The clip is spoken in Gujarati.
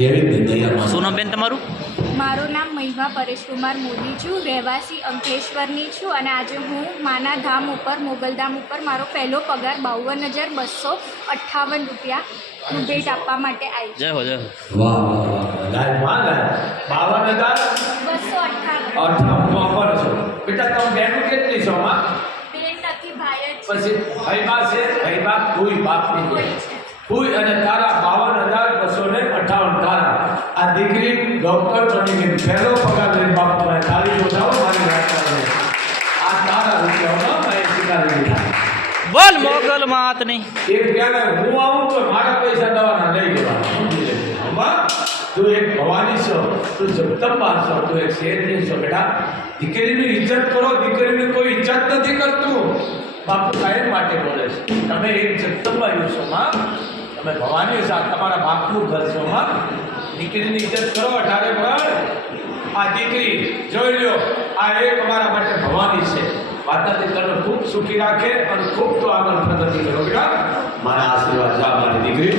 કેવી દયા શું નામ બેન તમારું? મારું નામ મહિમા પરેશકુમાર મોદી છું, રહેવાસી અંકલેશ્વરની છું અને આજે હું માના ધામ ઉપર મોગલધામ ઉપર મારો પહેલો પગાર 52,258 રૂપિયાનું ભેટ આપવા માટે આવી છું. જય હો જય હો. વાહ વાહ વાહ લાય માં લાય 258 52,058 પર છો બેટા તમે બેનું કેટલી છો માં બેન નથી, ભાઈ જ છે. પછી ભાઈબા છે ભાઈબા કોઈ બાપ નહીં કોઈ છે. કોઈ અને તારા 52,258 તારા આ દીકરી ડોક્ટર બની ગઈ પહેલો પગાર લઈને બાપ ભાઈ તાળી જોડાવો મારી વાત કરે આ તારા રૂપિયાનો મેં સ્વીકારી લીધા બોલ મોગલ માતની. એક ક્યારે હું આવું તો મારા પૈસા દવાના લઈ જવાના સમજી લેજો હમા તું એક ભવાની છો તું જગદંબા છો તું એક શેરની છો બેટા દીકરીની ઇજ્જત કરો દીકરીની કોઈ ઇજ્જત નથી કરતું બાપુ કાયમ માટે બોલે છે તમે એક જગદંબા છો માં તમે ભવાની છો તમારા બાપનું ઘર છો માં દીકરીની ઇજ્જત કરો 18 વર્ષ આ દીકરી જોઈ લો આ એક અમારા માટે ભવાની છે માતાજી તને ખૂબ સુખી રાખે અને ખૂબ તો આગળ પ્રગતિ કરો બેટા મારા આશીર્વાદ છે મારી દીકરી